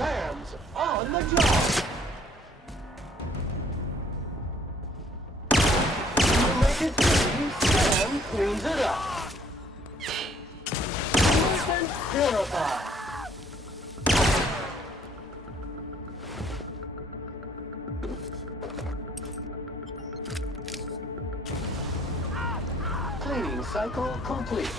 Sam's on the job! You make it clean, Sam cleans it up. Innocent purified. Cleaning cycle complete.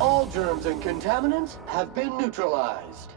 All germs and contaminants have been neutralized.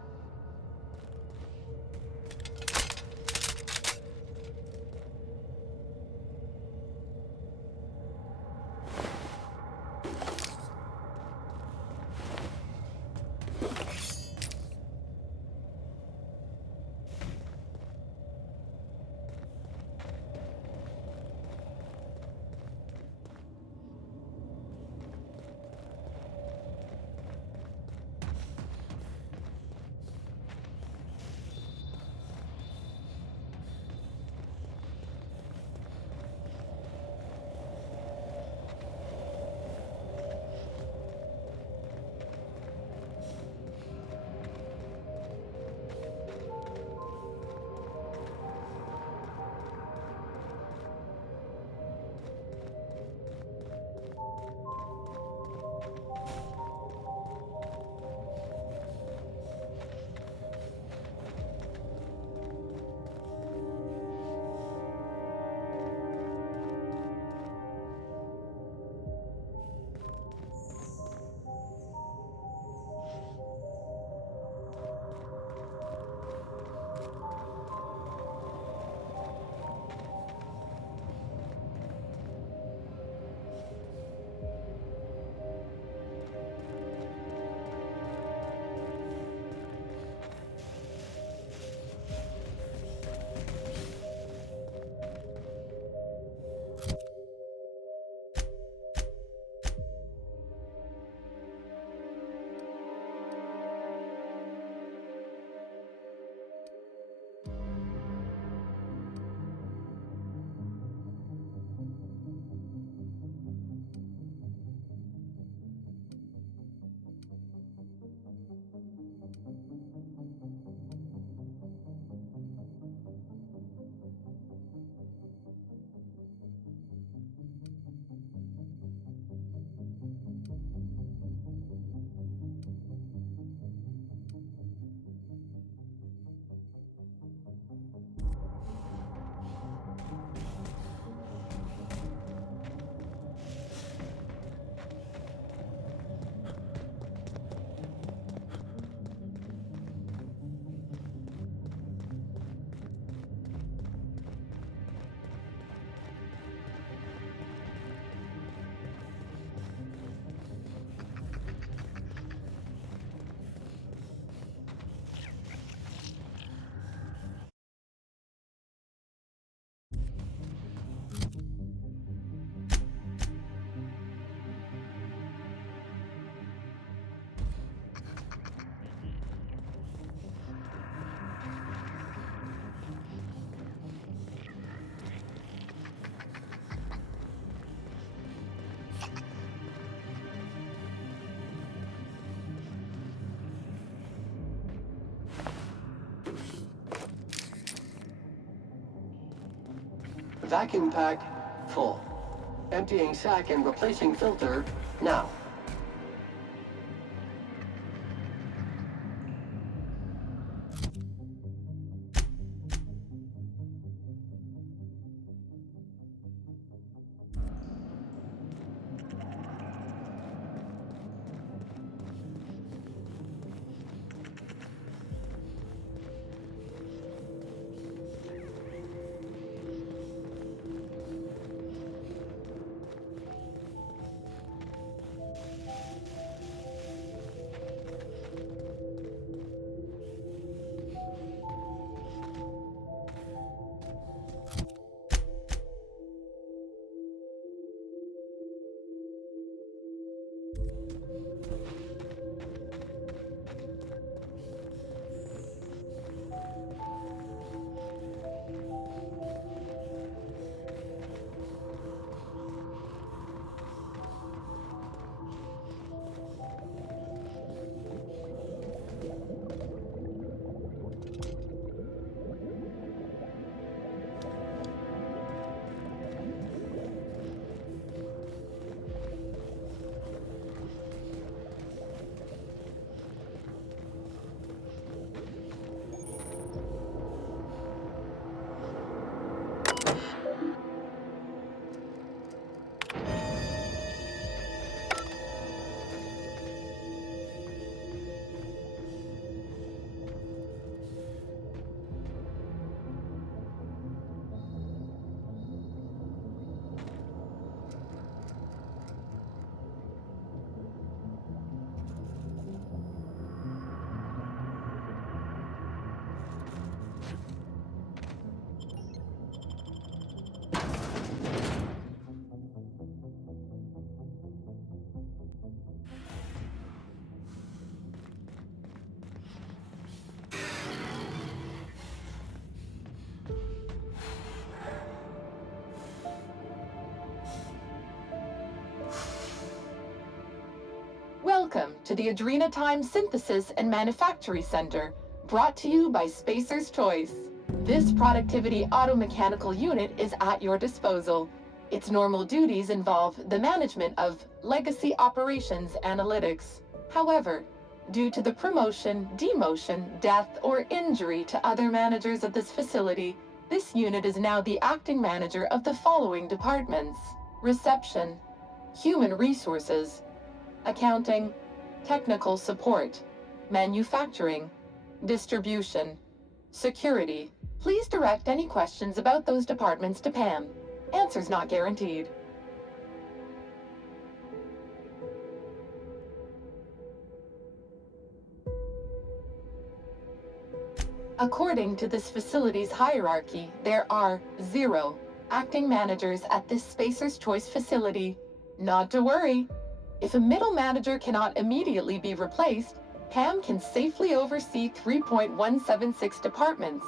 Vacuum pack full. Emptying sack and replacing filter now. Welcome to the Adrena Time Synthesis and Manufacturing Center, brought to you by Spacer's Choice. This productivity automechanical unit is at your disposal. Its normal duties involve the management of legacy operations analytics. However, due to the promotion, demotion, death, or injury to other managers of this facility, this unit is now the acting manager of the following departments: reception, human resources, accounting, technical support, manufacturing, distribution, security. Please direct any questions about those departments to Pam. Answers not guaranteed. According to this facility's hierarchy, there are 0 acting managers at this Spacer's Choice facility. Not to worry. If a middle manager cannot immediately be replaced, Pam can safely oversee 3.176 departments.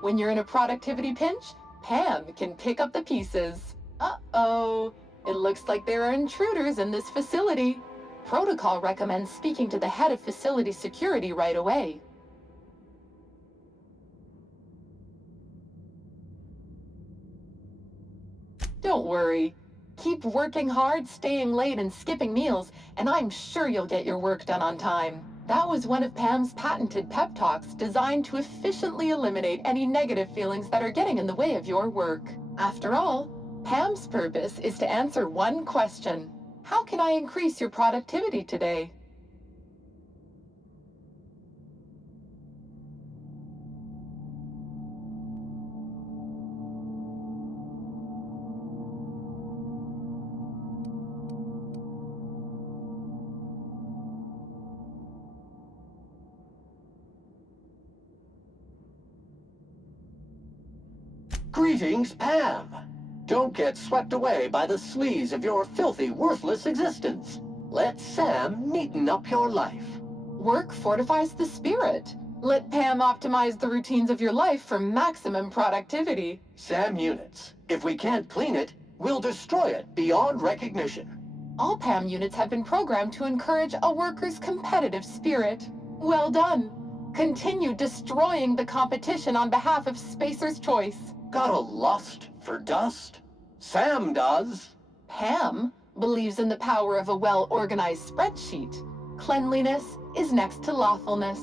When you're in a productivity pinch, Pam can pick up the pieces. Uh-oh, it looks like there are intruders in this facility. Protocol recommends speaking to the head of facility security right away. Don't worry. Keep working hard, staying late, and skipping meals, and I'm sure you'll get your work done on time. That was one of Pam's patented pep talks designed to efficiently eliminate any negative feelings that are getting in the way of your work. After all, Pam's purpose is to answer one question: how can I increase your productivity today? Greetings, Pam. Don't get swept away by the sleaze of your filthy, worthless existence. Let Sam neaten up your life. Work fortifies the spirit. Let Pam optimize the routines of your life for maximum productivity. Sam units. If we can't clean it, we'll destroy it beyond recognition. All PAM units have been programmed to encourage a worker's competitive spirit. Well done. Continue destroying the competition on behalf of Spacer's Choice. Got a lust for dust? Sam does. Pam believes in the power of a well-organized spreadsheet. Cleanliness is next to lawfulness.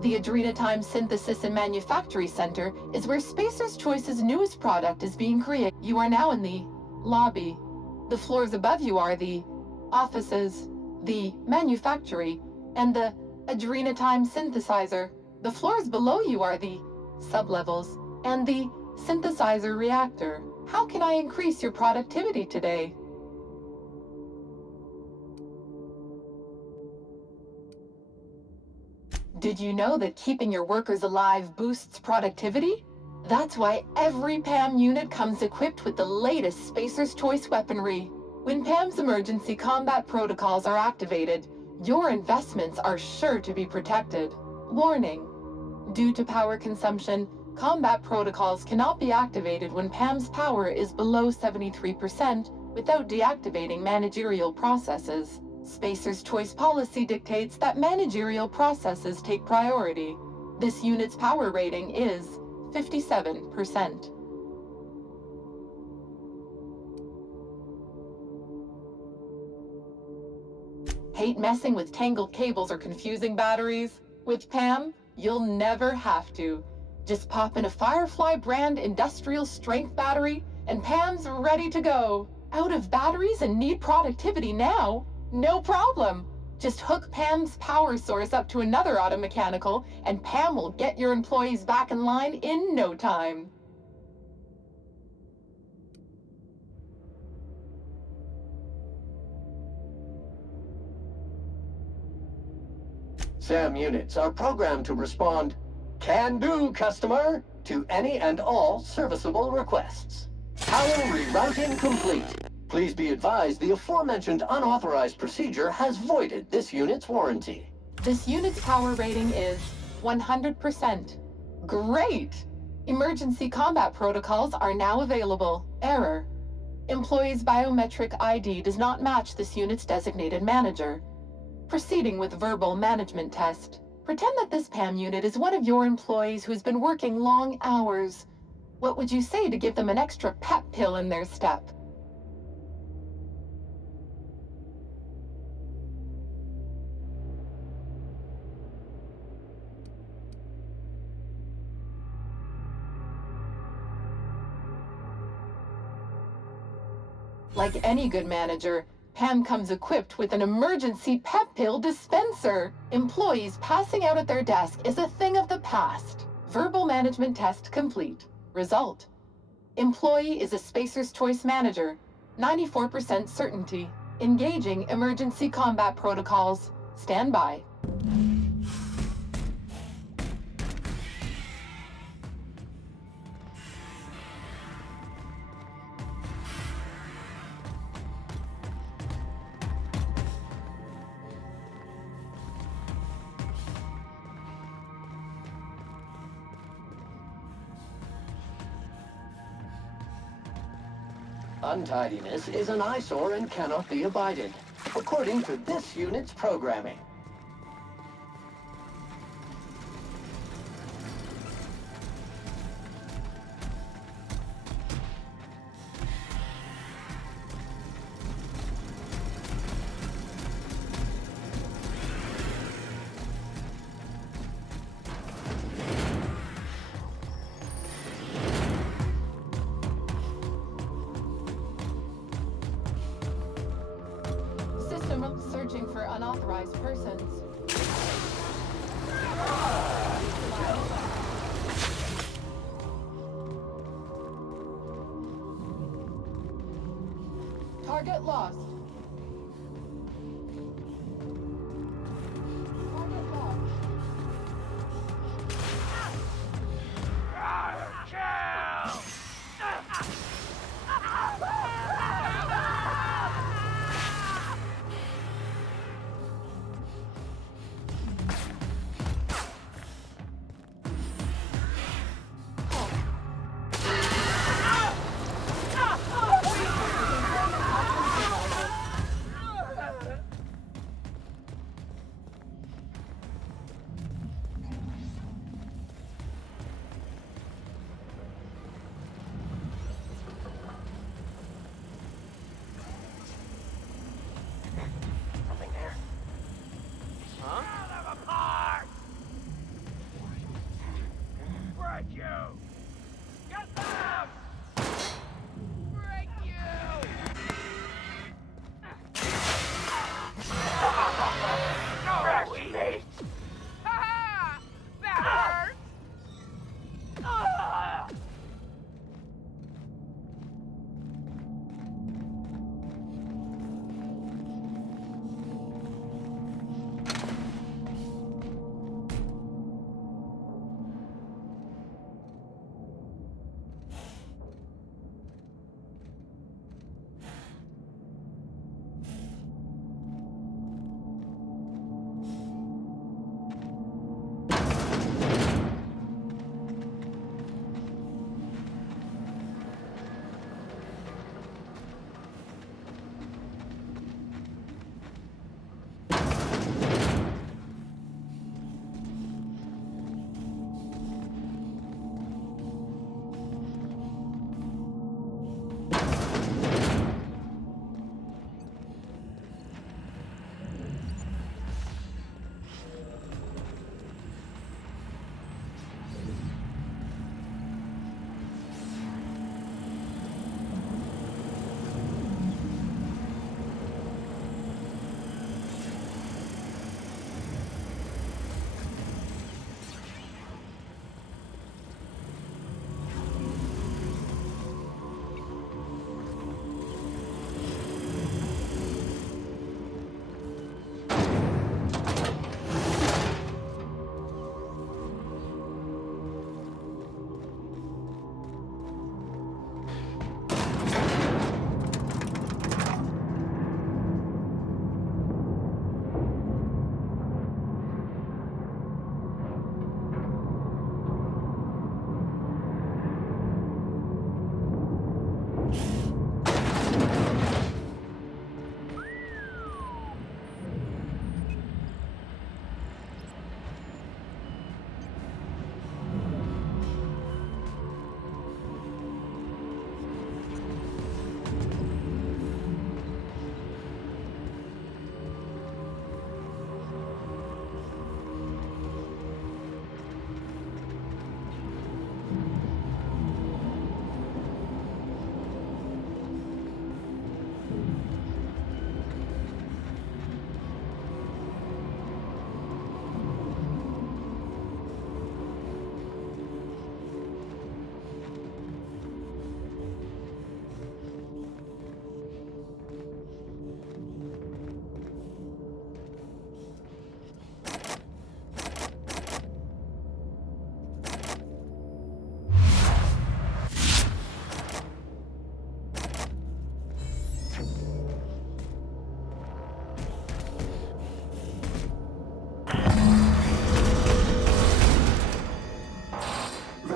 The Adrenatime Synthesis and Manufactory Center is where Spacer's Choice's newest product is being created. You are now in the lobby. The floors above you are the offices, the manufactory, and the Adrenatime Synthesizer. The floors below you are the sublevels and the synthesizer reactor. How can I increase your productivity today? Did you know that keeping your workers alive boosts productivity? That's why every PAM unit comes equipped with the latest Spacer's Choice weaponry. When PAM's emergency combat protocols are activated, your investments are sure to be protected. Warning: due to power consumption, combat protocols cannot be activated when PAM's power is below 73% without deactivating managerial processes. Spacer's Choice policy dictates that managerial processes take priority. This unit's power rating is 57%. Hate messing with tangled cables or confusing batteries? With PAM, you'll never have to. Just pop in a Firefly brand industrial strength battery and PAM's ready to go. Out of batteries and need productivity now? No problem. Just hook PAM's power source up to another auto mechanical and PAM will get your employees back in line in no time. SAM units are programmed to respond, "Can do, customer," to any and all serviceable requests. Power rerouting complete. Please be advised the aforementioned unauthorized procedure has voided this unit's warranty. This unit's power rating is 100%. Great! Emergency combat protocols are now available. Error: employee's biometric ID does not match this unit's designated manager. Proceeding with verbal management test. Pretend that this PAM unit is one of your employees who's been working long hours. What would you say to give them an extra pep pill in their step? Like any good manager, PAM comes equipped with an emergency pep pill dispenser. Employees passing out at their desk is a thing of the past. Verbal management test complete. Result: employee is a Spacer's Choice manager. 94% certainty. Engaging emergency combat protocols. Stand by. Untidiness is an eyesore and cannot be abided, according to this unit's programming. Searching for unauthorized persons. Target lost. Target lost. Get them! Break you! Crash me! Ha! That hurts!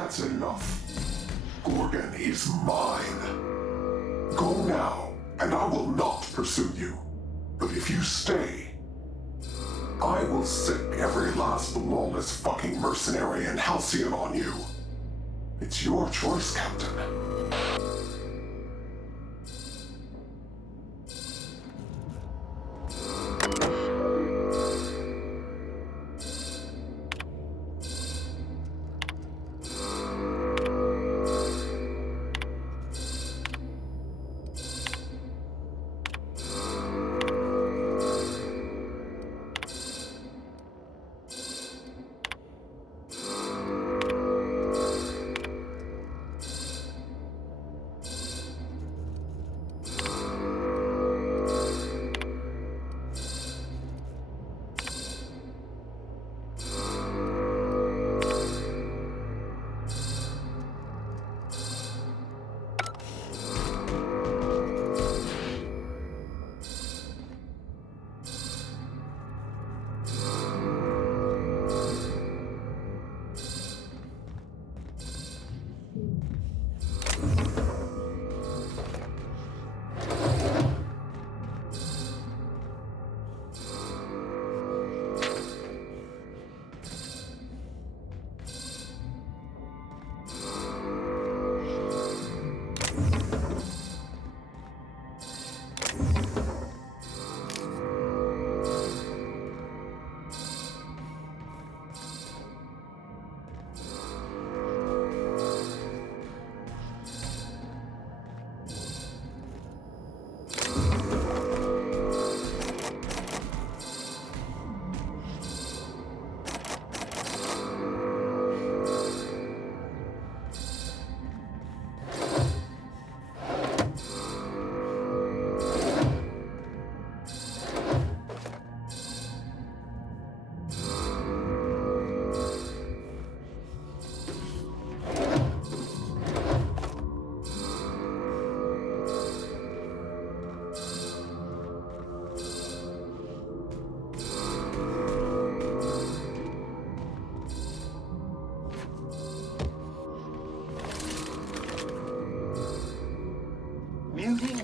That's enough. Gorgon is mine. Go now, and I will not pursue you. But if you stay, I will sick every last lawless fucking mercenary in Halcyon on you. It's your choice, Captain.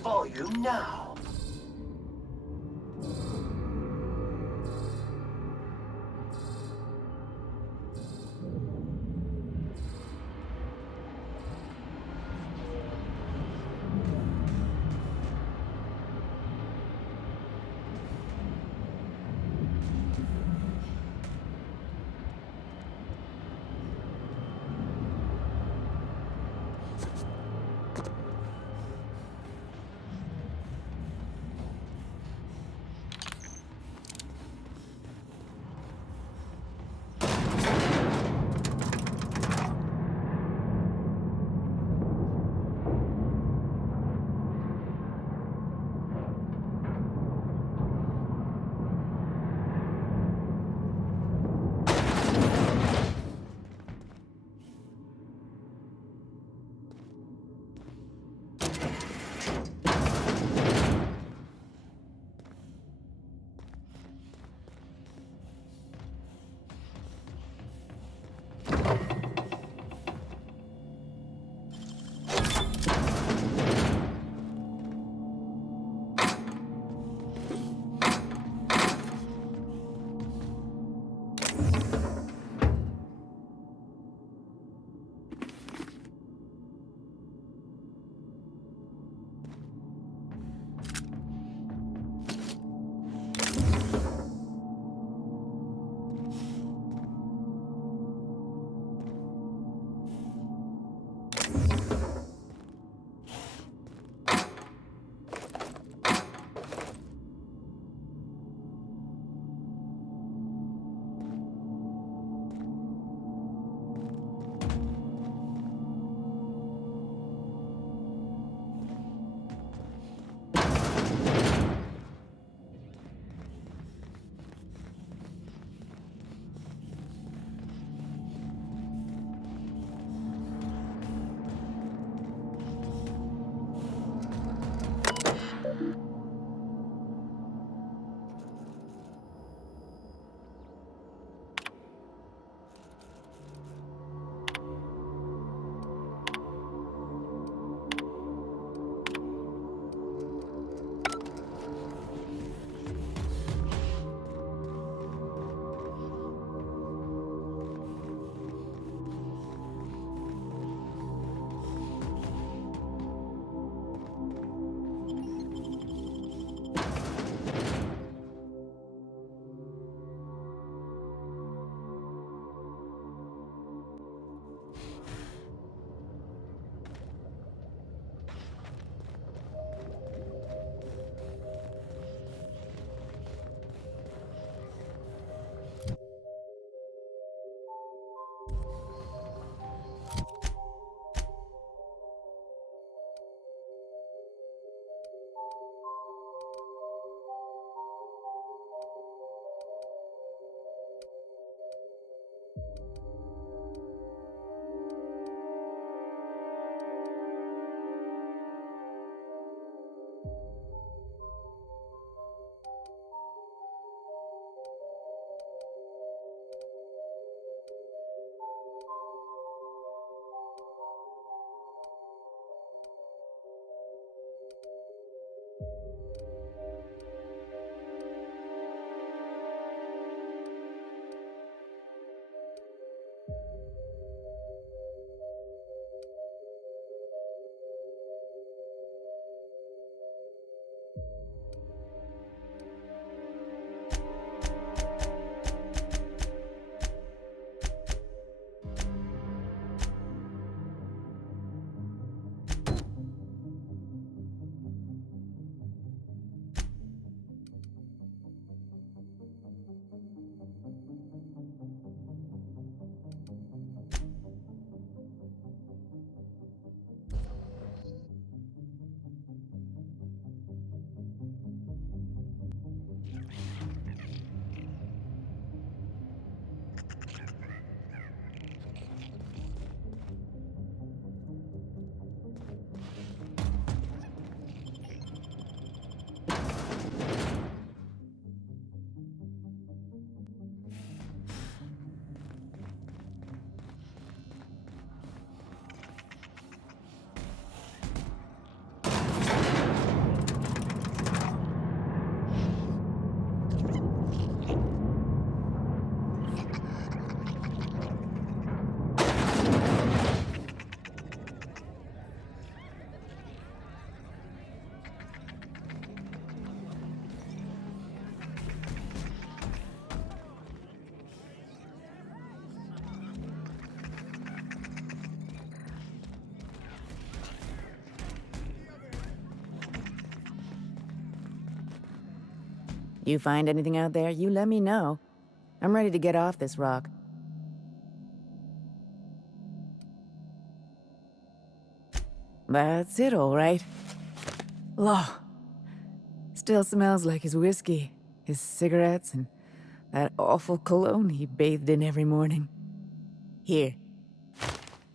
volume now. You find anything out there, you let me know. I'm ready to get off this rock. That's it, all right. Law. Still smells like his whiskey, his cigarettes, and that awful cologne he bathed in every morning. Here.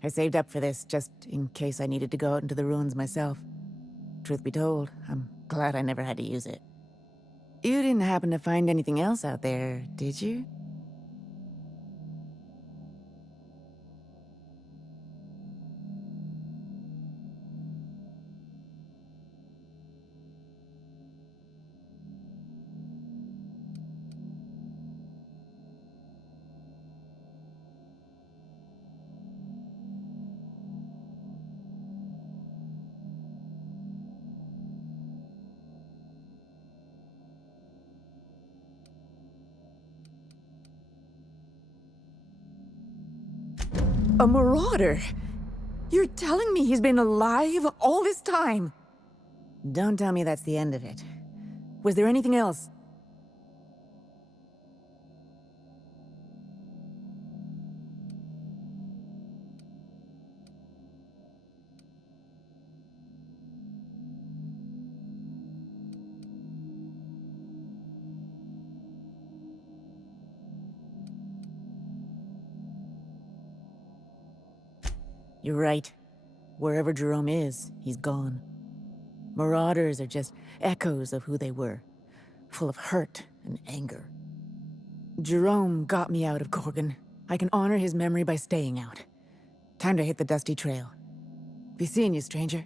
I saved up for this, just in case I needed to go out into the ruins myself. Truth be told, I'm glad I never had to use it. You didn't happen to find anything else out there, did you? A marauder? You're telling me he's been alive all this time? Don't tell me that's the end of it. Was there anything else? You're right. Wherever Jerome is, he's gone. Marauders are just echoes of who they were, full of hurt and anger. Jerome got me out of Gorgon. I can honor his memory by staying out. Time to hit the dusty trail. Be seeing you, stranger.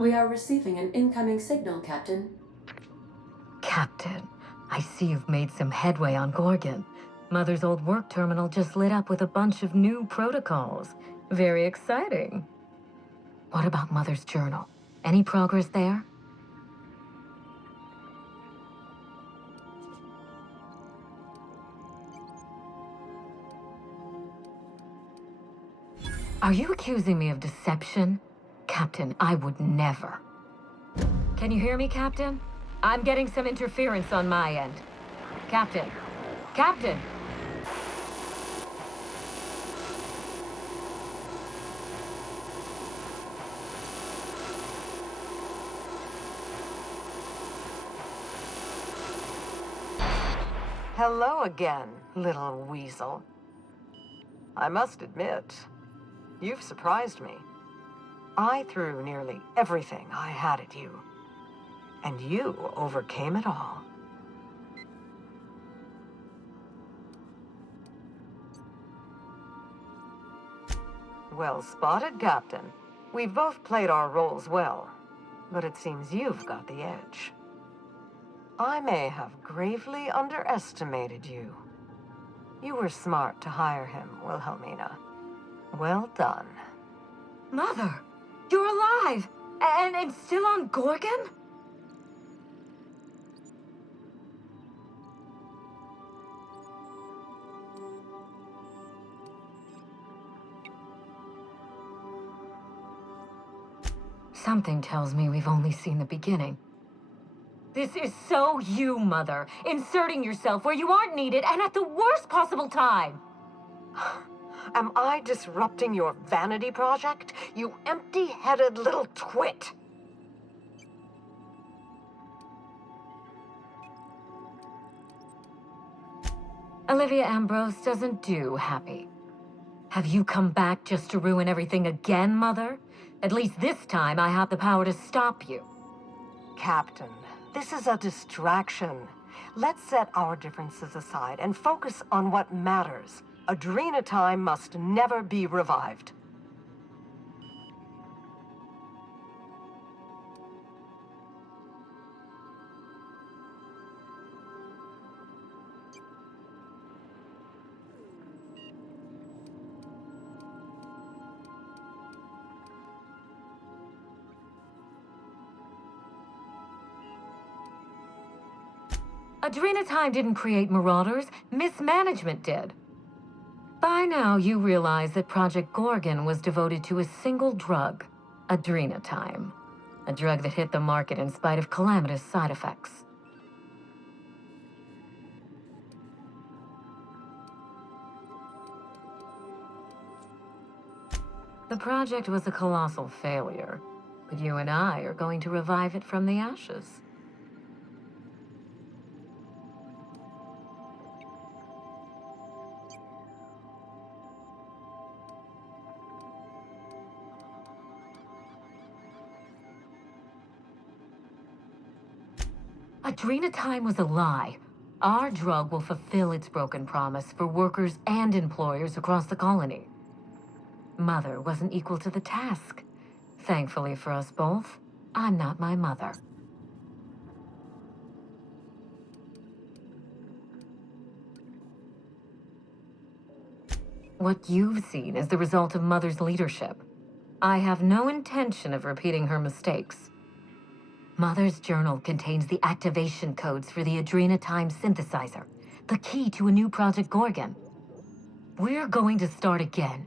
We are receiving an incoming signal, Captain. Captain, I see you've made some headway on Gorgon. Mother's old work terminal just lit up with a bunch of new protocols. Very exciting. What about Mother's journal? Any progress there? Are you accusing me of deception? Captain, I would never. Can you hear me, Captain? I'm getting some interference on my end. Captain! Captain! Hello again, little weasel. I must admit, you've surprised me. I threw nearly everything I had at you, and you overcame it all. Well spotted, Captain. We've both played our roles well, but it seems you've got the edge. I may have gravely underestimated you. You were smart to hire him, Wilhelmina. Well done. Mother, you're alive! And still on Gorgon? Something tells me we've only seen the beginning. This is so you, Mother, inserting yourself where you aren't needed and at the worst possible time. Am I disrupting your vanity project, you empty-headed little twit? Olivia Ambrose doesn't do happy. Have you come back just to ruin everything again, Mother? At least this time I have the power to stop you. Captain, this is a distraction. Let's set our differences aside and focus on what matters. Adrena time must never be revived. Adrena time didn't create marauders, mismanagement did. By now, you realize that Project Gorgon was devoted to a single drug, Adrena time. A drug that hit the market in spite of calamitous side effects. The project was a colossal failure, but you and I are going to revive it from the ashes. Adrena time was a lie. Our drug will fulfill its broken promise for workers and employers across the colony. Mother wasn't equal to the task. Thankfully for us both, I'm not my mother. What you've seen is the result of Mother's leadership. I have no intention of repeating her mistakes. Mother's journal contains the activation codes for the Adrena time synthesizer, the key to a new Project Gorgon. We're going to start again,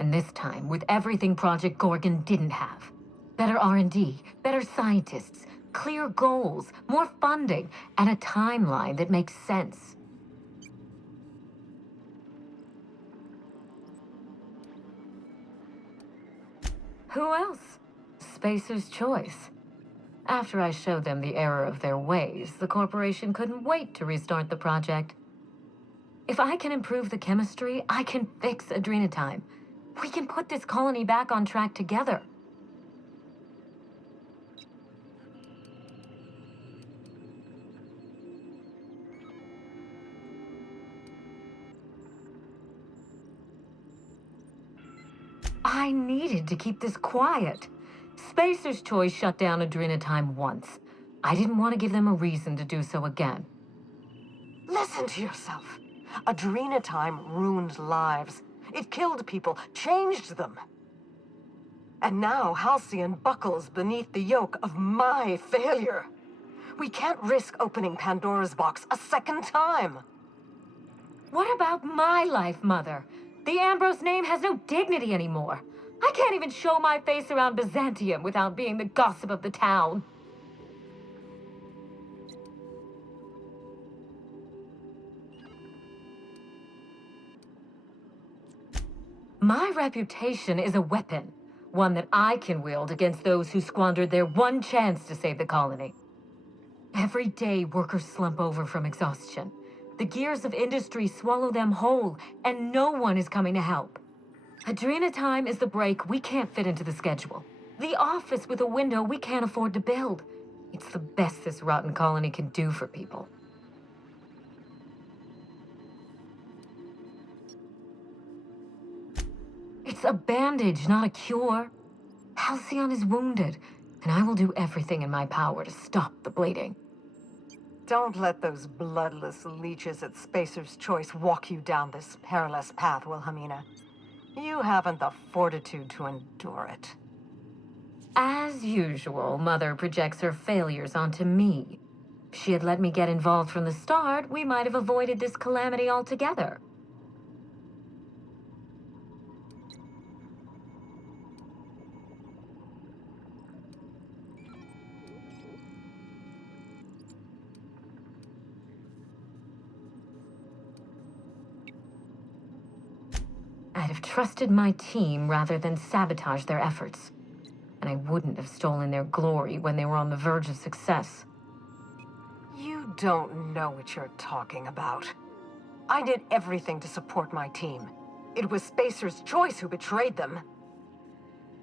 and this time with everything Project Gorgon didn't have. Better R&D, better scientists, clear goals, more funding, and a timeline that makes sense. Who else? Spacer's choice. After I showed them the error of their ways, the corporation couldn't wait to restart the project. If I can improve the chemistry, I can fix Adrena time. We can put this colony back on track together. I needed to keep this quiet. Spacer's Choice shut down Adrenatime once. I didn't want to give them a reason to do so again. Listen to yourself. Adrenatime ruined lives. It killed people, changed them. And now Halcyon buckles beneath the yoke of my failure. We can't risk opening Pandora's box a second time. What about my life, Mother? The Ambrose name has no dignity anymore. I can't even show my face around Byzantium without being the gossip of the town. My reputation is a weapon, one that I can wield against those who squandered their one chance to save the colony. Every day, workers slump over from exhaustion. The gears of industry swallow them whole, and no one is coming to help. Adrenatime is the break we can't fit into the schedule. The office with a window we can't afford to build. It's the best this rotten colony can do for people. It's a bandage, not a cure. Halcyon is wounded, and I will do everything in my power to stop the bleeding. Don't let those bloodless leeches at Spacer's Choice walk you down this perilous path, Wilhelmina. You haven't the fortitude to endure it. As usual, Mother projects her failures onto me. If she had let me get involved from the start, we might have avoided this calamity altogether. I'd have trusted my team rather than sabotage their efforts. And I wouldn't have stolen their glory when they were on the verge of success. You don't know what you're talking about. I did everything to support my team. It was Spacer's Choice who betrayed them.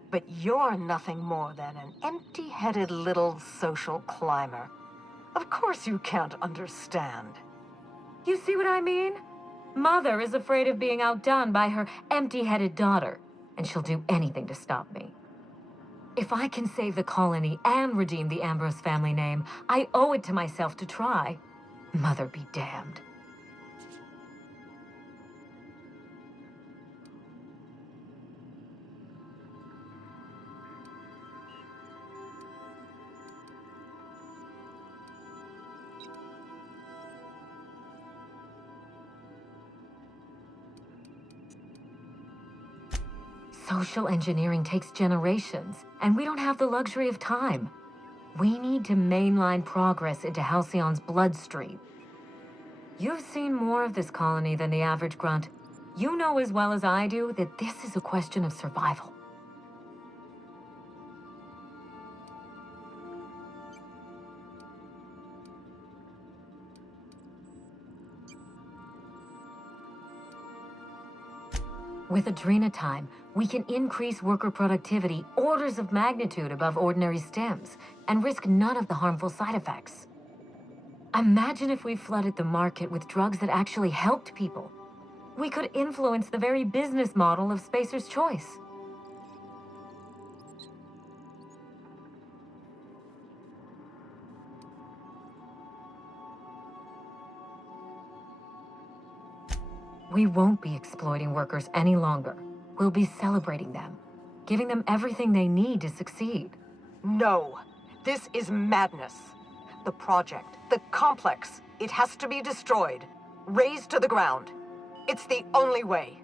But you're nothing more than an empty-headed little social climber. Of course you can't understand. You see what I mean? Mother is afraid of being outdone by her empty-headed daughter, and she'll do anything to stop me. If I can save the colony and redeem the Ambrose family name, I owe it to myself to try. Mother be damned. Social engineering takes generations, and we don't have the luxury of time. We need to mainline progress into Halcyon's bloodstream. You've seen more of this colony than the average grunt. You know as well as I do that this is a question of survival. With Adrenatime, we can increase worker productivity orders of magnitude above ordinary stims and risk none of the harmful side effects. Imagine if we flooded the market with drugs that actually helped people. We could influence the very business model of Spacer's Choice. We won't be exploiting workers any longer. We'll be celebrating them, giving them everything they need to succeed. No, this is madness. The project, the complex, it has to be destroyed, razed to the ground. It's the only way.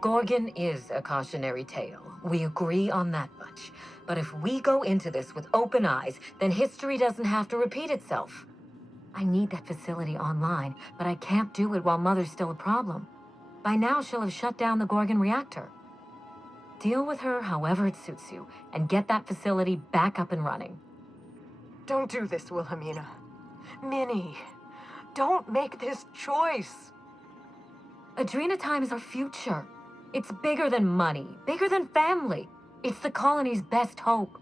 Gorgon is a cautionary tale. We agree on that much. But if we go into this with open eyes, then history doesn't have to repeat itself. I need that facility online, but I can't do it while Mother's still a problem. By now, she'll have shut down the Gorgon reactor. Deal with her however it suits you, and get that facility back up and running. Don't do this, Wilhelmina. Minnie, don't make this choice. Adrena Time is our future. It's bigger than money, bigger than family. It's the colony's best hope.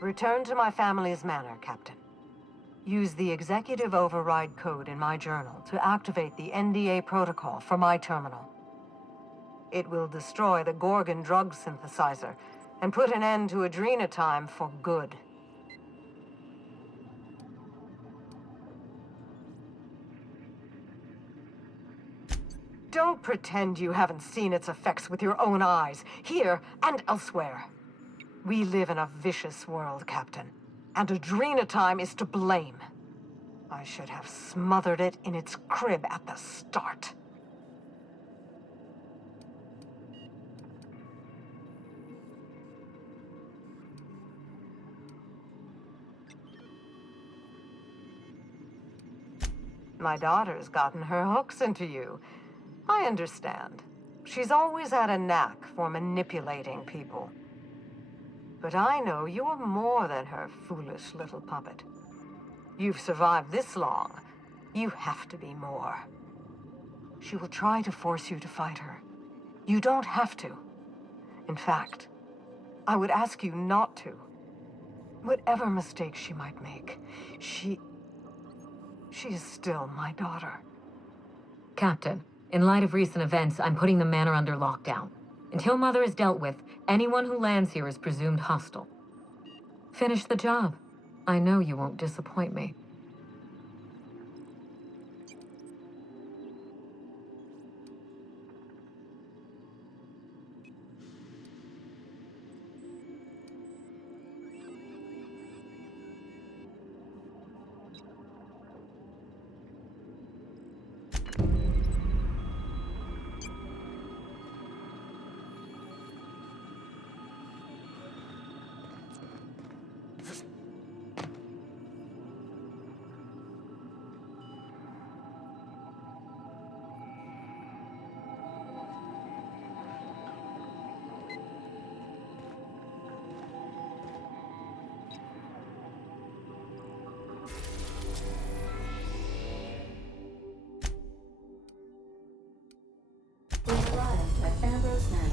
Return to my family's manor, Captain. Use the executive override code in my journal to activate the NDA protocol for my terminal. It will destroy the Gorgon drug synthesizer and put an end to Adrena Time for good. Don't pretend you haven't seen its effects with your own eyes, here and elsewhere. We live in a vicious world, Captain, and Adrena Time is to blame. I should have smothered it in its crib at the start. My daughter's gotten her hooks into you. I understand. She's always had a knack for manipulating people. But I know you're more than her foolish little puppet. You've survived this long. You have to be more. She will try to force you to fight her. You don't have to. In fact, I would ask you not to. Whatever mistakes she might make, she is still my daughter. Captain, in light of recent events, I'm putting the manor under lockdown. Until Mother is dealt with, anyone who lands here is presumed hostile. Finish the job. I know you won't disappoint me. We arrived at Ambrose Manor.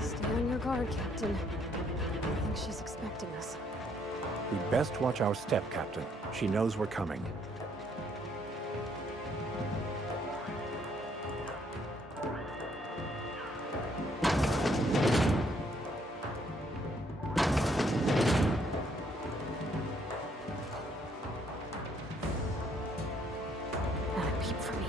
Stay on your guard, Captain. I think she's expecting us. We'd best watch our step, Captain. She knows we're coming. Not a peep for me.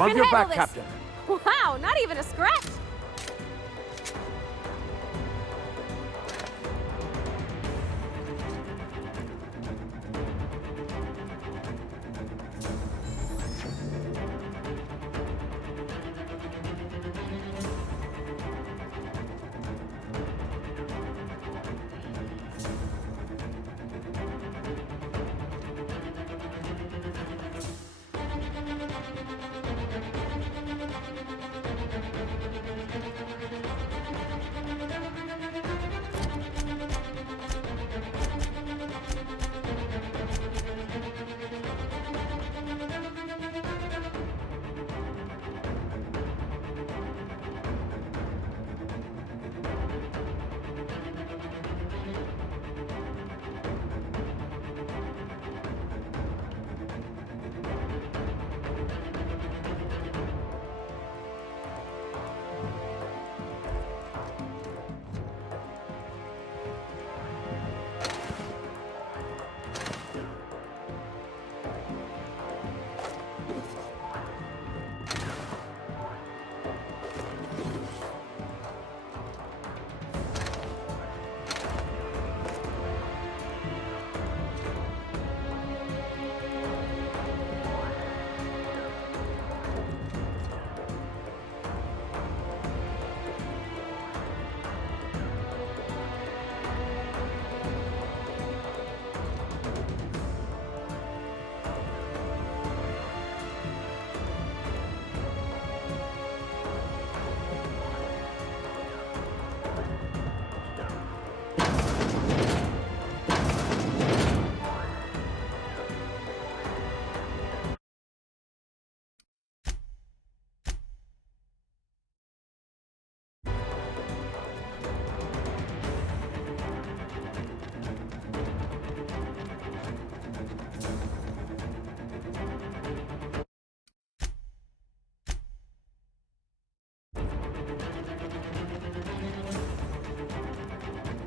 I'm on can your handle back, this. Captain. Wow, not even a scratch!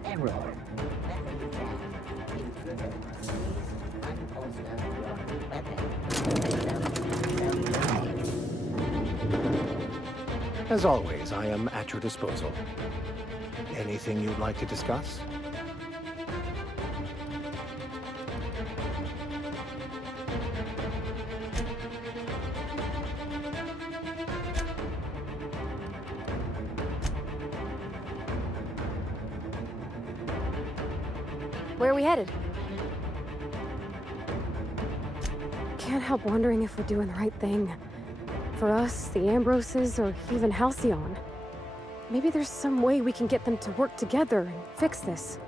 Error. Method detect. Intruder. Please unholster your weapon. As always, I am at your disposal. Anything you'd like to discuss? Where are we headed? Can't help wondering if we're doing the right thing. For us, the Ambroses, or even Halcyon. Maybe there's some way we can get them to work together and fix this.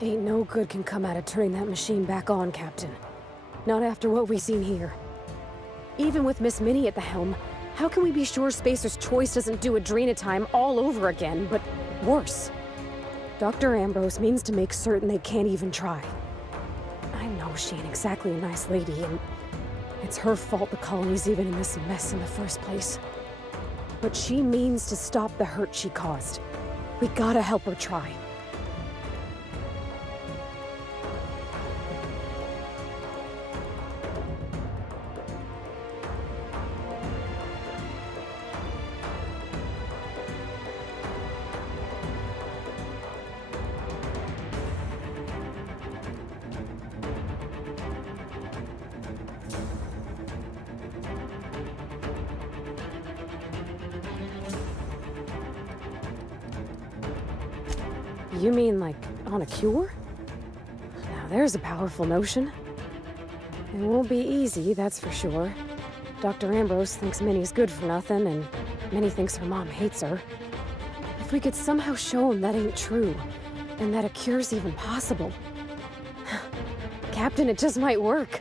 Ain't no good can come out of turning that machine back on, Captain. Not after what we've seen here. Even with Miss Minnie at the helm, how can we be sure Spacer's Choice doesn't do Adrenatime all over again, but worse? Dr. Ambrose means to make certain they can't even try. I know she ain't exactly a nice lady, and it's her fault the colony's even in this mess in the first place. But she means to stop the hurt she caused. We gotta help her try. You mean, like, on a cure? Now there's a powerful notion. It won't be easy, that's for sure. Dr. Ambrose thinks Minnie's good for nothing, and Minnie thinks her mom hates her. If we could somehow show him that ain't true, and that a cure's even possible. Captain, it just might work.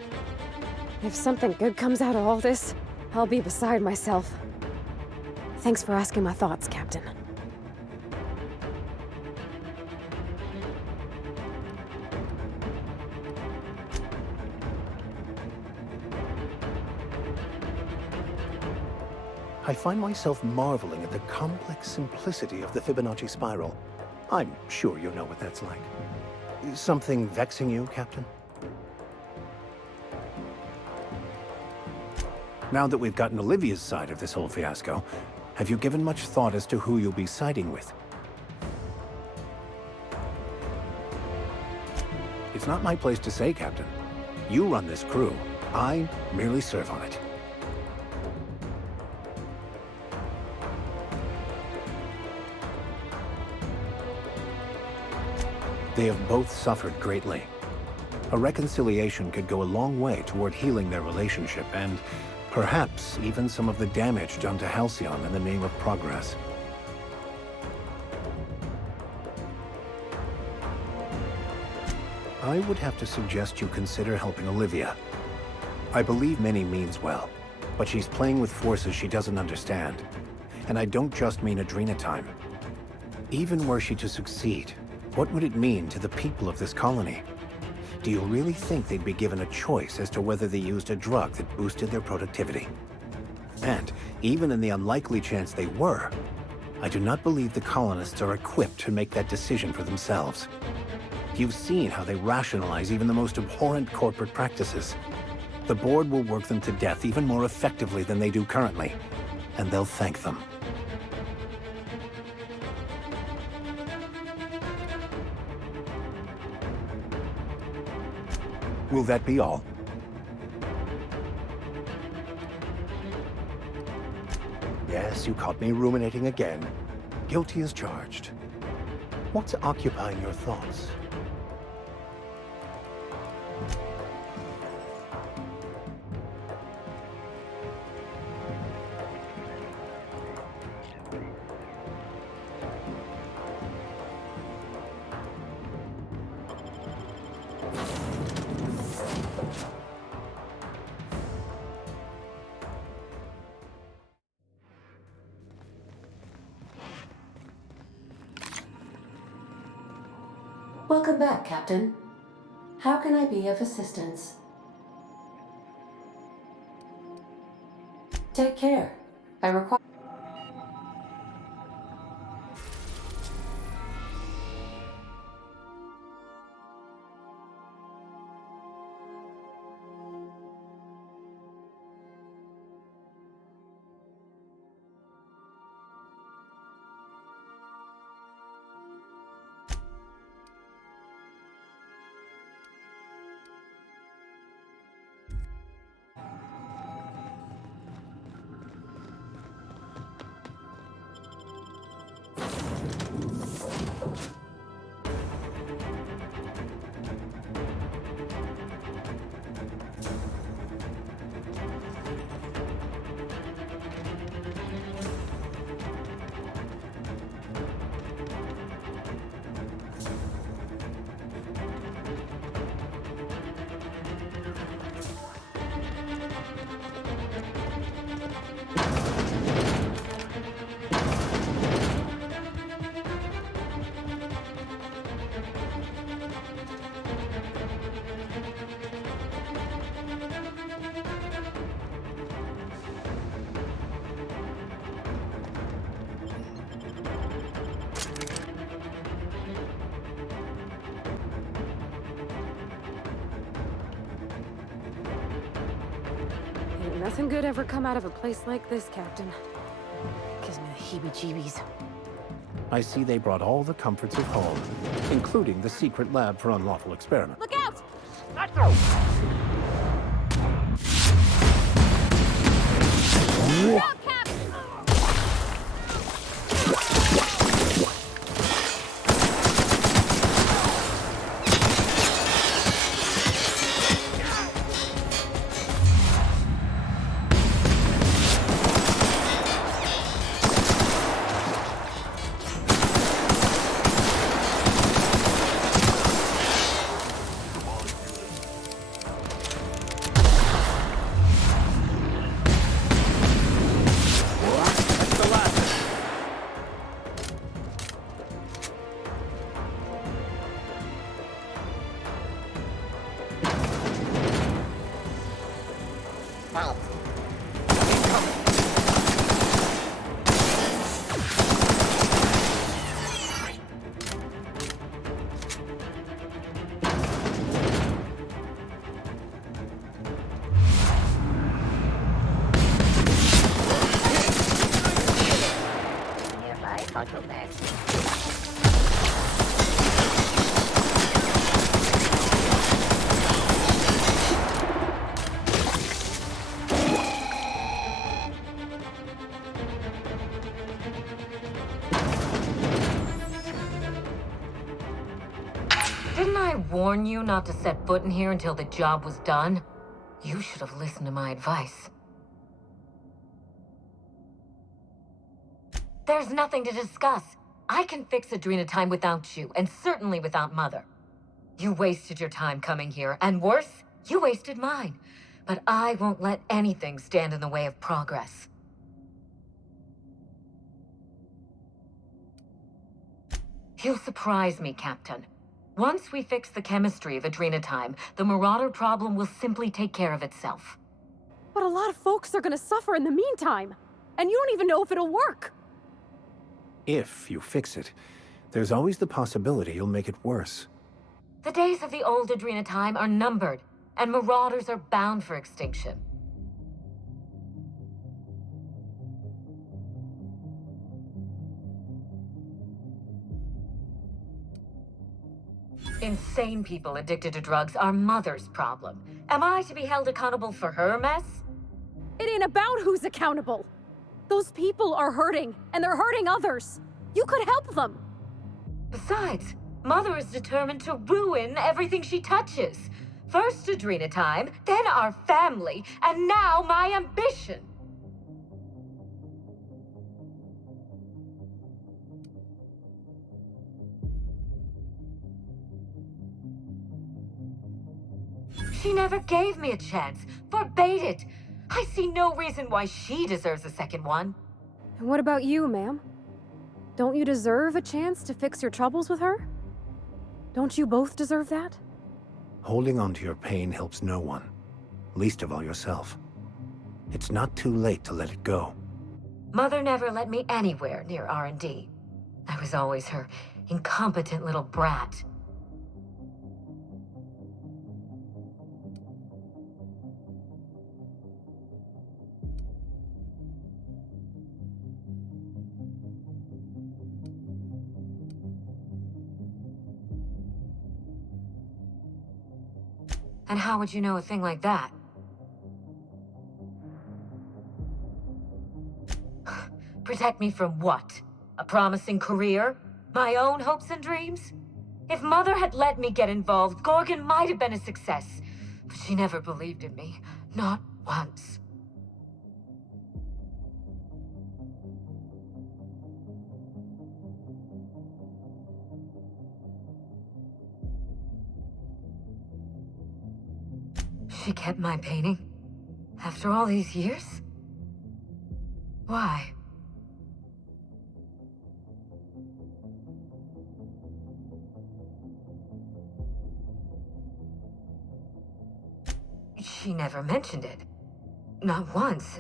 If something good comes out of all this, I'll be beside myself. Thanks for asking my thoughts, Captain. I find myself marveling at the complex simplicity of the Fibonacci spiral. I'm sure you know what that's like. Something vexing you, Captain? Now that we've gotten Olivia's side of this whole fiasco, have you given much thought as to who you'll be siding with? It's not my place to say, Captain. You run this crew. I merely serve on it. They have both suffered greatly. A reconciliation could go a long way toward healing their relationship and perhaps even some of the damage done to Halcyon in the name of progress. I would have to suggest you consider helping Olivia. I believe Minnie means well, but she's playing with forces she doesn't understand. And I don't just mean Adrena time. Even were she to succeed, what would it mean to the people of this colony? Do you really think they'd be given a choice as to whether they used a drug that boosted their productivity? And even in the unlikely chance they were, I do not believe the colonists are equipped to make that decision for themselves. You've seen how they rationalize even the most abhorrent corporate practices. The board will work them to death even more effectively than they do currently, and they'll thank them. Will that be all? Yes, you caught me ruminating again. Guilty as charged. What's occupying your thoughts? Welcome back, Captain. How can I be of assistance? Take care. I require... Ain't nothing good ever come out of a place like this, Captain. Gives me the heebie-jeebies. I see they brought all the comforts of home, including the secret lab for unlawful experiments. Look out! total mess. Didn't I warn you not to set foot in here until the job was done? You should have listened to my advice. There's nothing to discuss. I can fix Adrenatime without you, and certainly without Mother. You wasted your time coming here, and worse, you wasted mine. But I won't let anything stand in the way of progress. You surprise me, Captain. Once we fix the chemistry of Adrenatime, the Marauder problem will simply take care of itself. But a lot of folks are gonna suffer in the meantime. And you don't even know if it'll work. If you fix it, there's always the possibility you'll make it worse. The days of the old Adrenatime are numbered, and Marauders are bound for extinction. Insane people addicted to drugs are Mother's problem. Am I to be held accountable for her mess? It ain't about who's accountable. Those people are hurting, and they're hurting others. You could help them. Besides, Mother is determined to ruin everything she touches. First Adrenatime, then our family, and now my ambition. She never gave me a chance, forbade it. I see no reason why she deserves a second one. And what about you, ma'am? Don't you deserve a chance to fix your troubles with her? Don't you both deserve that? Holding on to your pain helps no one, least of all yourself. It's not too late to let it go. Mother never let me anywhere near R&D. I was always her incompetent little brat. And how would you know a thing like that? Protect me from what? A promising career? My own hopes and dreams? If Mother had let me get involved, Gorgon might have been a success. But she never believed in me. Not once. She kept my painting? After all these years? Why? She never mentioned it. Not once.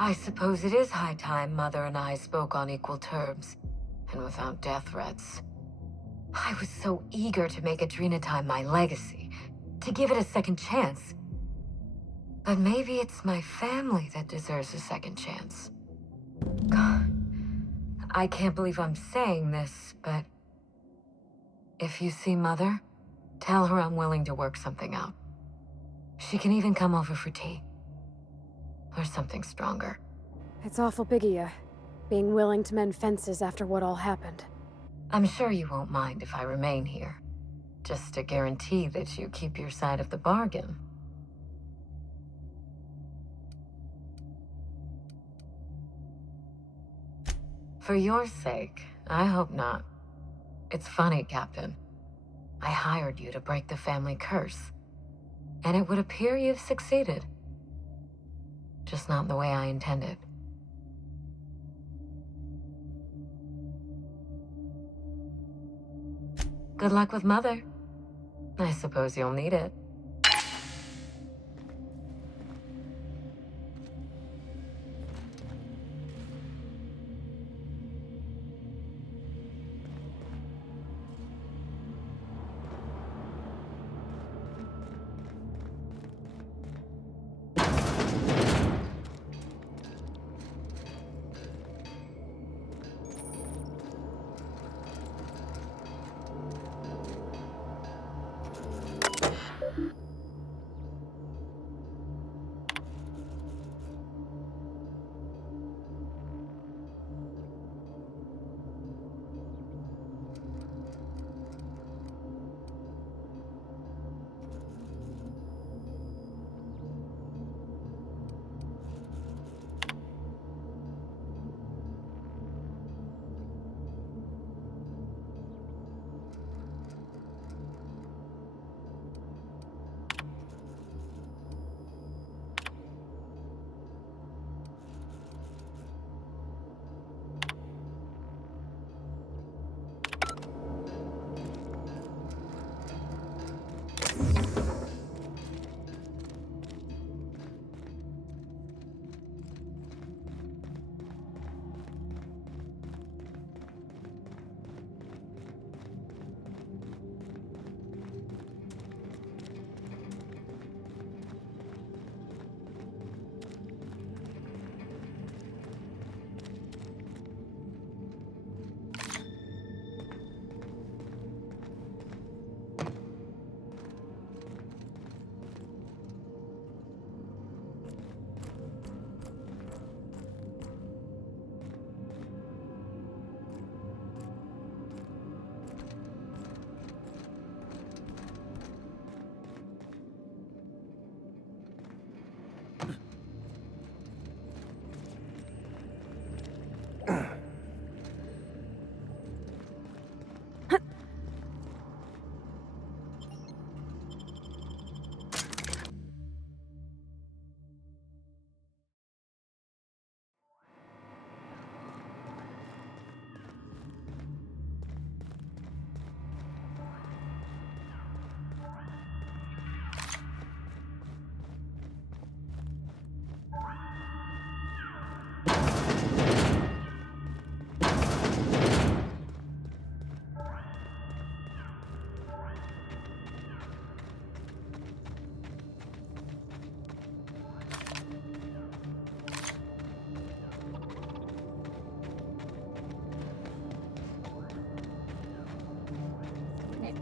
I suppose it is high time Mother and I spoke on equal terms, and without death threats. I was so eager to make Adrenatime my legacy, to give it a second chance. But maybe it's my family that deserves a second chance. God, I can't believe I'm saying this, but if you see Mother, tell her I'm willing to work something out. She can even come over for tea. Or something stronger. It's awful big of you, being willing to mend fences after what all happened. I'm sure you won't mind if I remain here. Just to guarantee that you keep your side of the bargain. For your sake, I hope not. It's funny, Captain. I hired you to break the family curse. And it would appear you've succeeded. Just not the way I intended. Good luck with Mother. I suppose you'll need it.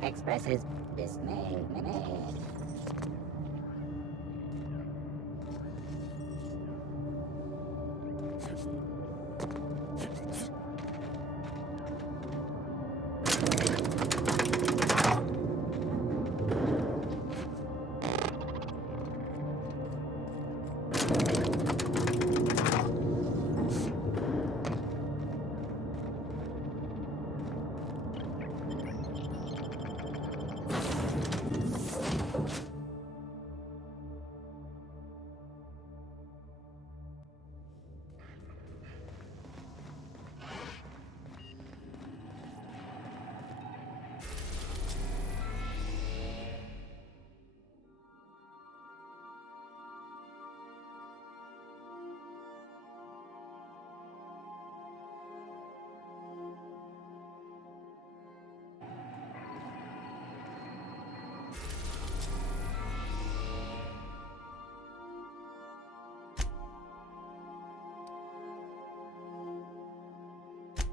expresses dismay.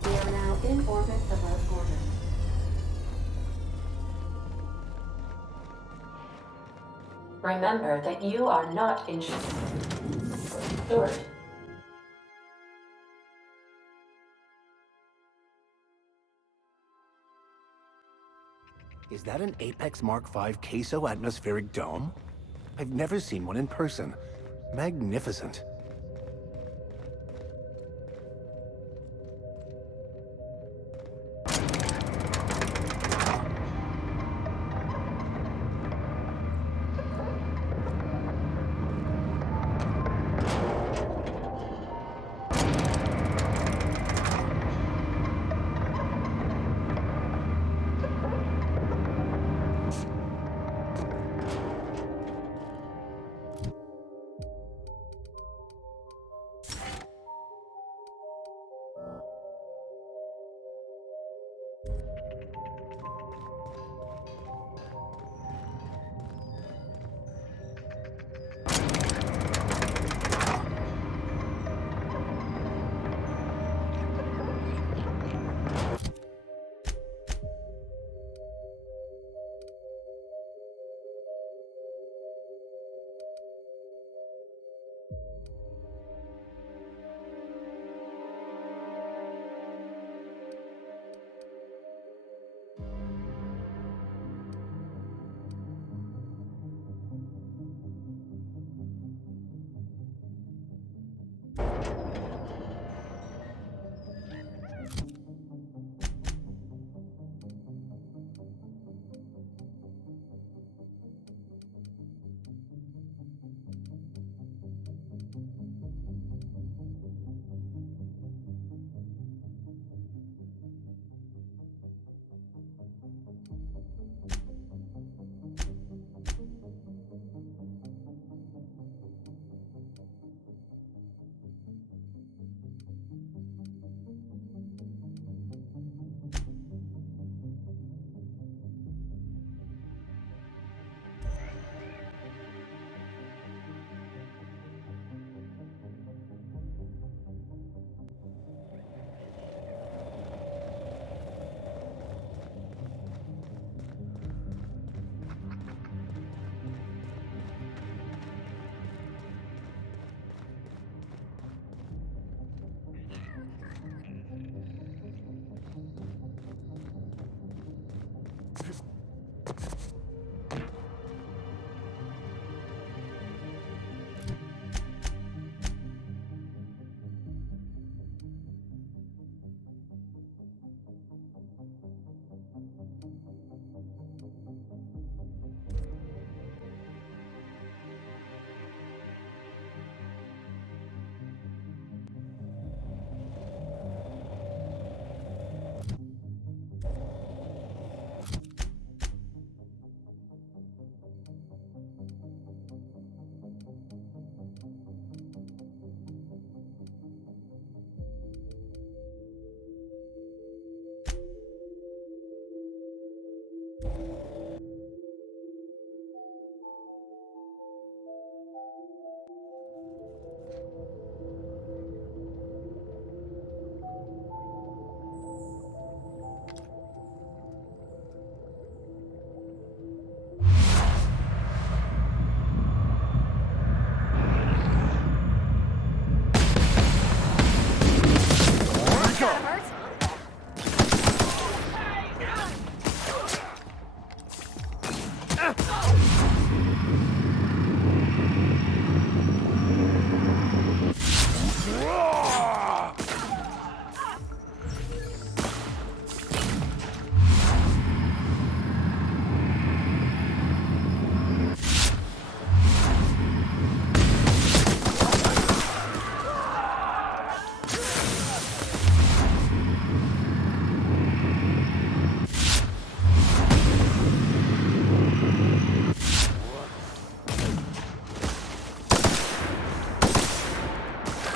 We are now in orbit above Gordon. Remember that you are not insured. Is that an Apex Mark V queso atmospheric dome? I've never seen one in person. Magnificent.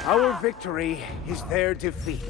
Our victory is their defeat.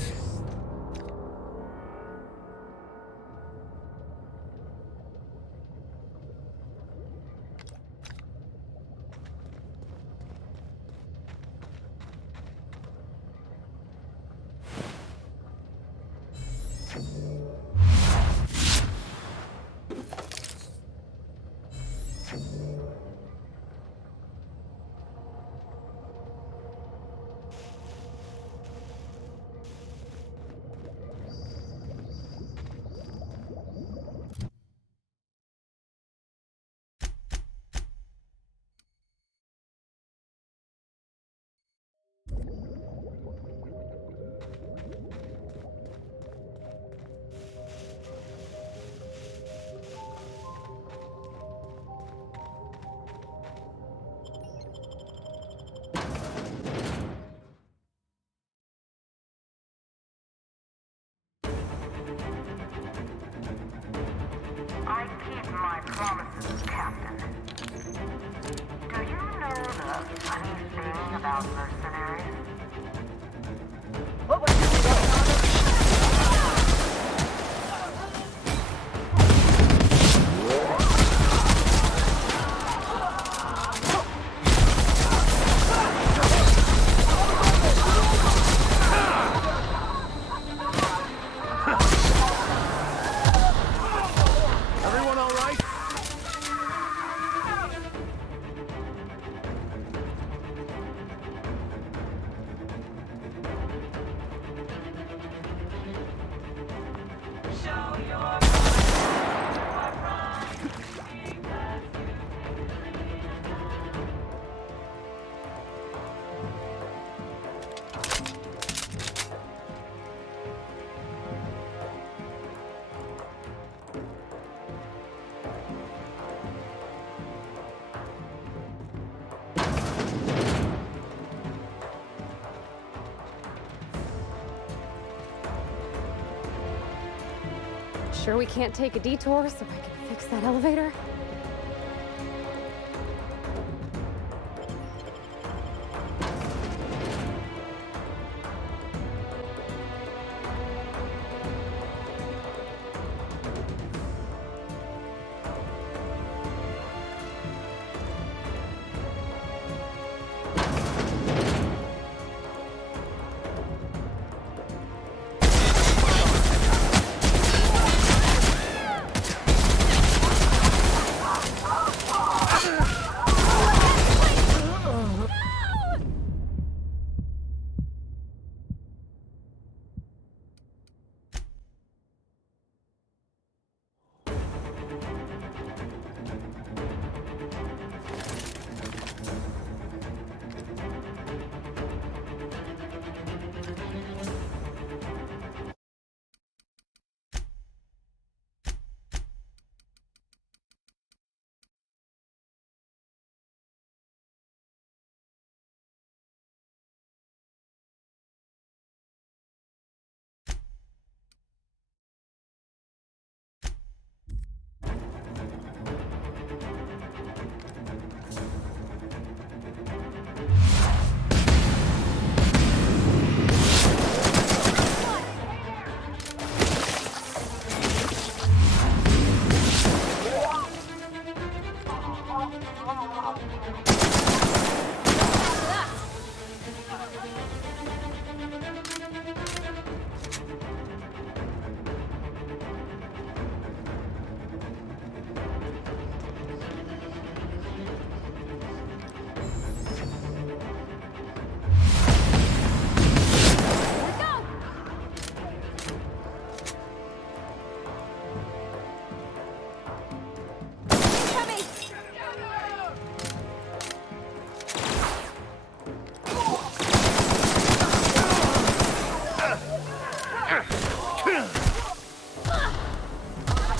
I keep my promises, Captain. Do you know the funny thing about mercenaries? What was Everyone all right? Sure we can't take a detour so I can fix that elevator?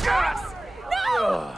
us! No!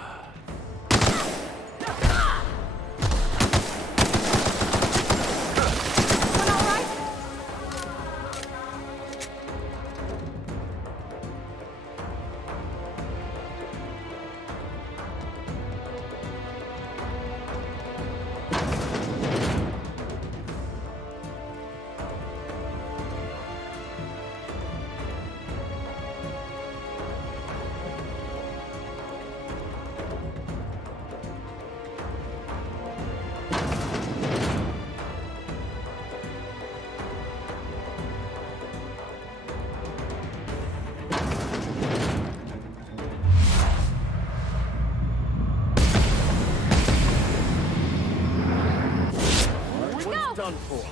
Done for.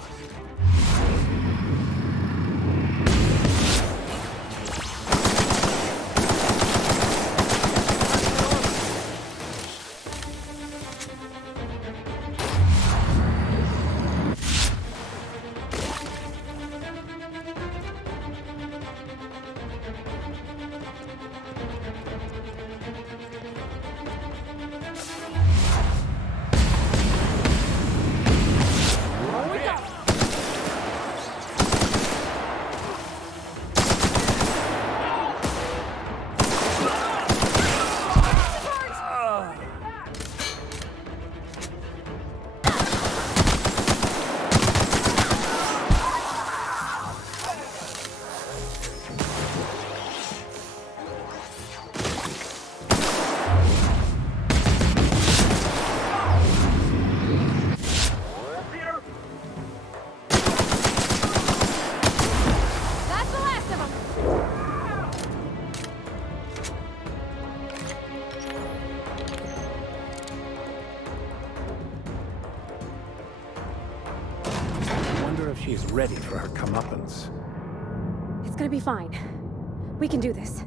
She's ready for her comeuppance. It's gonna be fine. We can do this.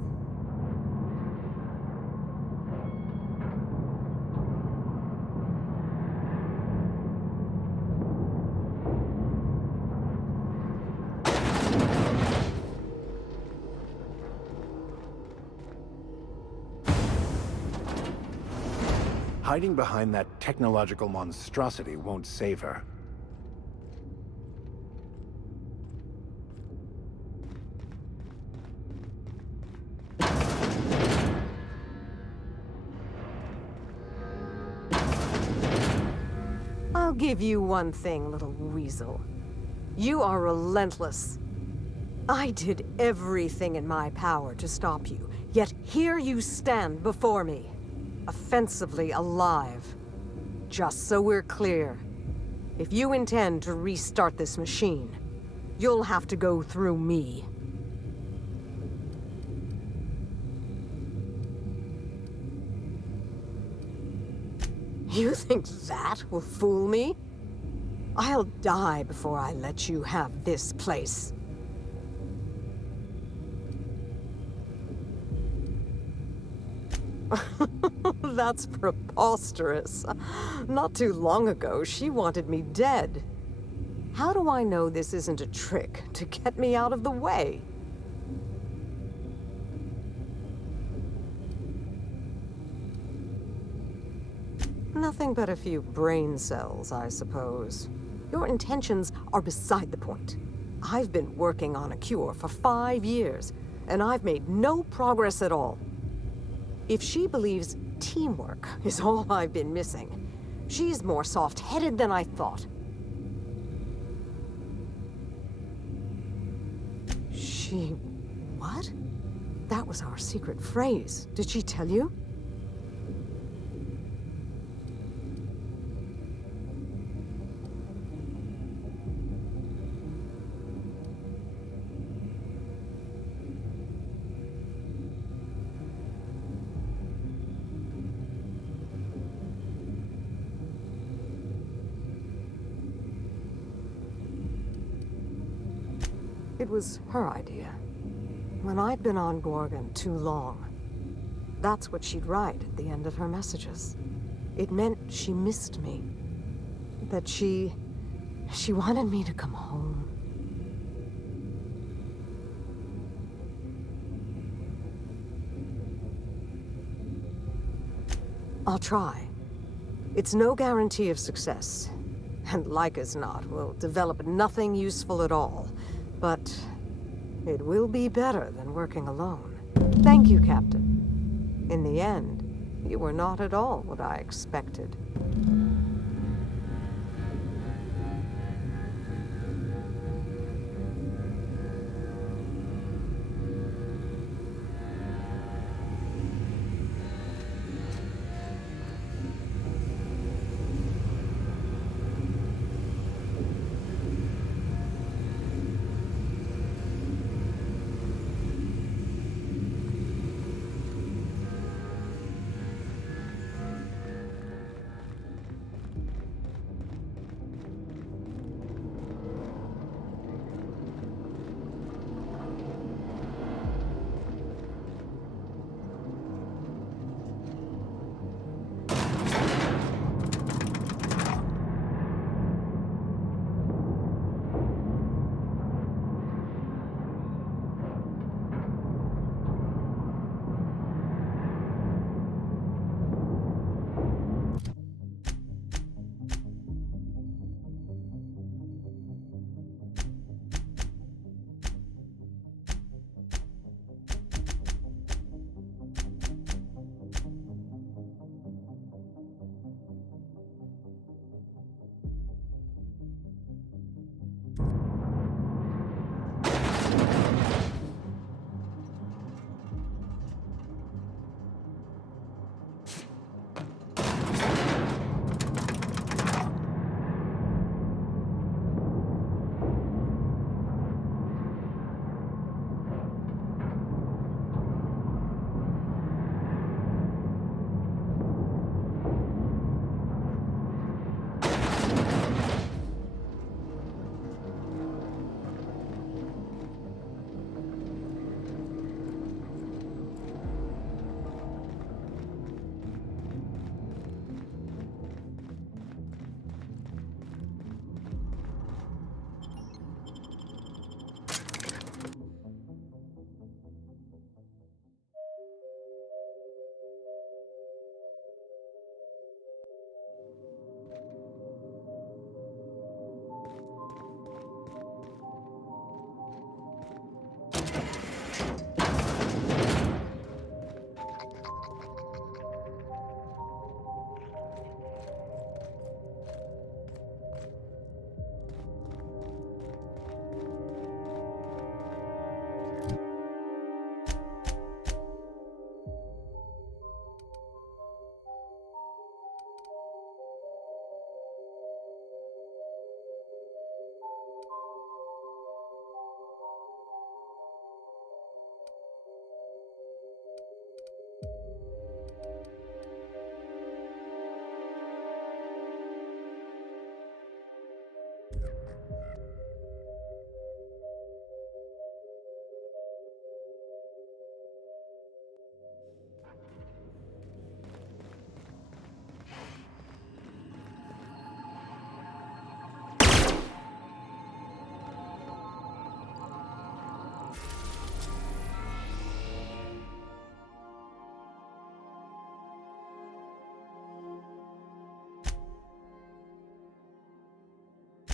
Hiding behind that technological monstrosity won't save her. I'll give you one thing, little weasel. You are relentless. I did everything in my power to stop you, yet here you stand before me, offensively alive. Just so we're clear, if you intend to restart this machine, you'll have to go through me. You think that will fool me? I'll die before I let you have this place. That's preposterous. Not too long ago, she wanted me dead. How do I know this isn't a trick to get me out of the way? Nothing but a few brain cells, I suppose. Your intentions are beside the point. I've been working on a cure for 5 years, and I've made no progress at all. If she believes teamwork is all I've been missing, she's more soft-headed than I thought. What? That was our secret phrase. Did she tell you? It was her idea. When I'd been on Gorgon too long. That's what she'd write at the end of her messages. It meant she missed me. That she wanted me to come home. I'll try. It's no guarantee of success. And like as not, we'll develop nothing useful at all. But it will be better than working alone. Thank you, Captain. In the end, you were not at all what I expected.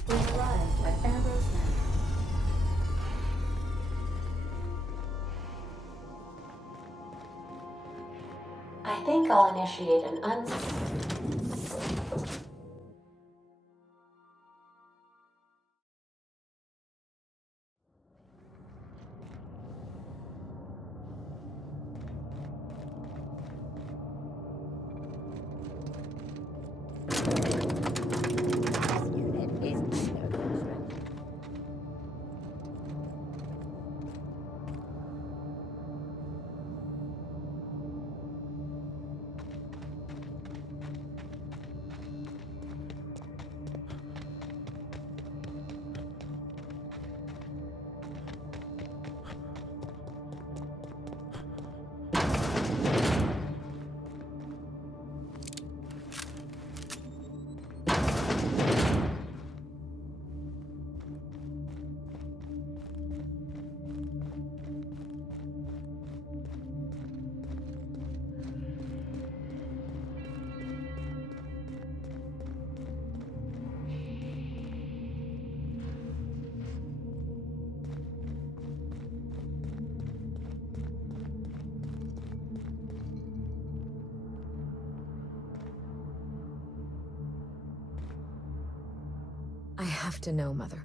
We've arrived at Ambrose Manor. I think I'll initiate an have to know, Mother.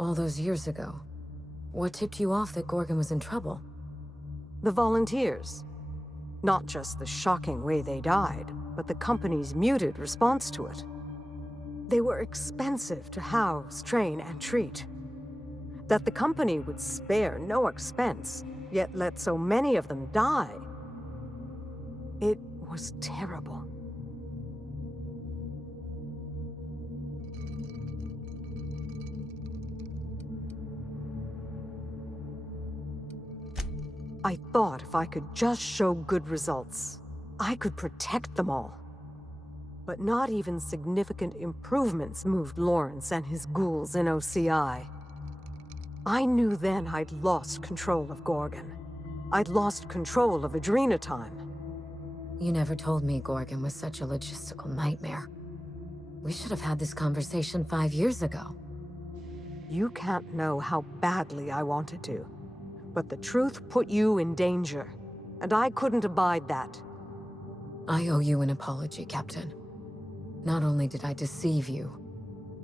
All those years ago, what tipped you off that Gorgon was in trouble? The volunteers. Not just the shocking way they died, but the company's muted response to it. They were expensive to house, train, and treat. That the company would spare no expense, yet let so many of them die. It was terrible. I thought if I could just show good results, I could protect them all. But not even significant improvements moved Lawrence and his ghouls in OCI. I knew then I'd lost control of Gorgon. I'd lost control of Adrenatime. You never told me Gorgon was such a logistical nightmare. We should have had this conversation 5 years ago. You can't know how badly I wanted to. But the truth put you in danger, and I couldn't abide that. I owe you an apology, Captain. Not only did I deceive you,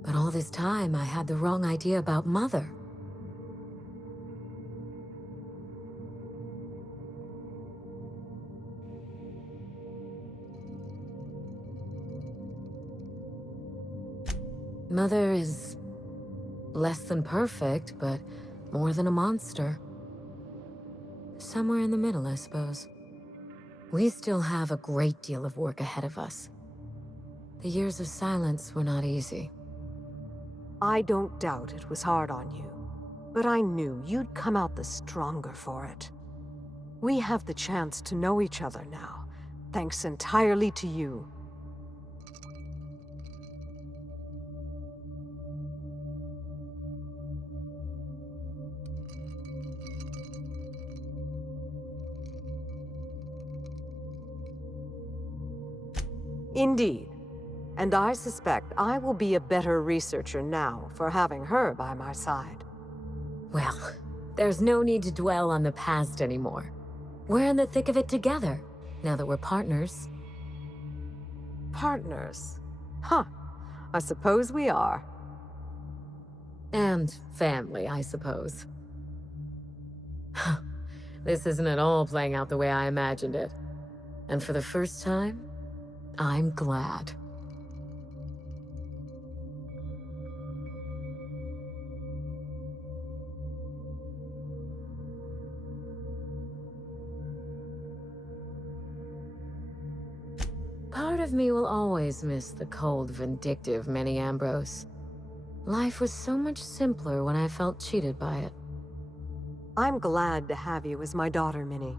but all this time I had the wrong idea about Mother. Mother is less than perfect, but more than a monster. Somewhere in the middle, I suppose. We still have a great deal of work ahead of us. The years of silence were not easy. I don't doubt it was hard on you, but I knew you'd come out the stronger for it. We have the chance to know each other now, thanks entirely to you. Indeed. And I suspect I will be a better researcher now for having her by my side. Well, there's no need to dwell on the past anymore. We're in the thick of it together, now that we're partners. Partners? Huh. I suppose we are. And family, I suppose. This isn't at all playing out the way I imagined it. And for the first time, I'm glad. Part of me will always miss the cold, vindictive Minnie Ambrose. Life was so much simpler when I felt cheated by it. I'm glad to have you as my daughter, Minnie.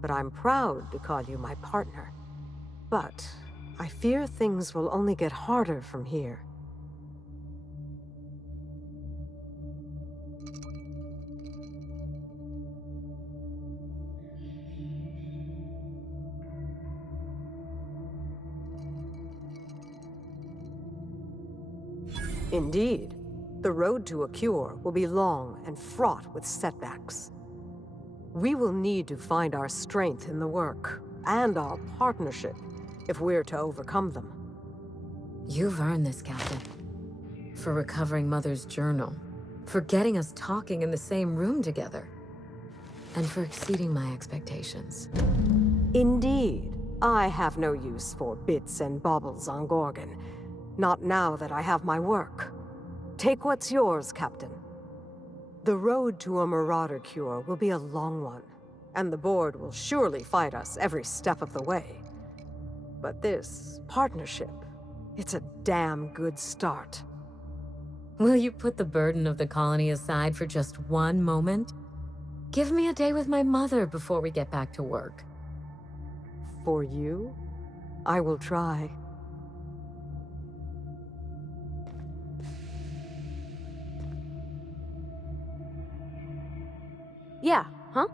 But I'm proud to call you my partner. But I fear things will only get harder from here. Indeed. The road to a cure will be long and fraught with setbacks. We will need to find our strength in the work, and our partnership, if we're to overcome them. You've earned this, Captain. For recovering Mother's journal, for getting us talking in the same room together, and for exceeding my expectations. Indeed. I have no use for bits and baubles on Gorgon. Not now that I have my work. Take what's yours, Captain. The road to a Marauder cure will be a long one, and the Board will surely fight us every step of the way. But this partnership, it's a damn good start. Will you put the burden of the colony aside for just one moment? Give me a day with my mother before we get back to work. For you, I will try. Yeah, huh?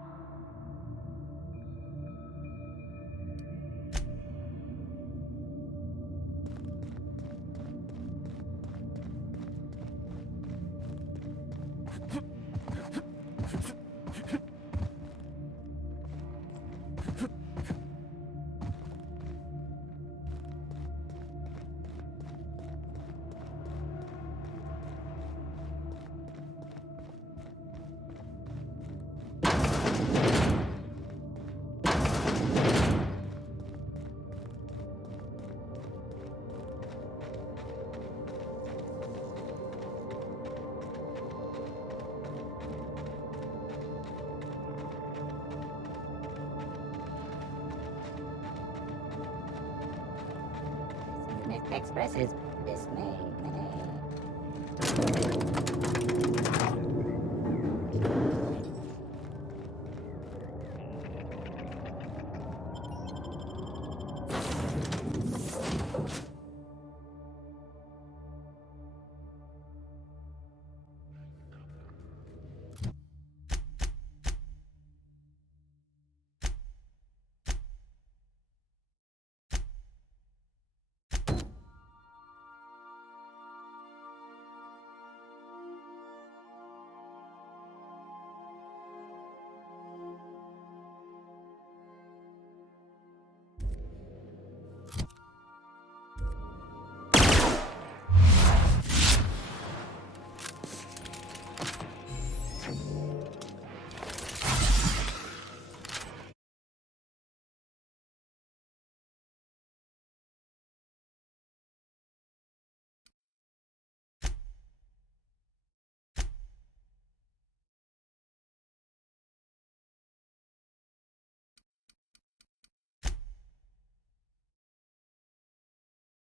expresses dismay.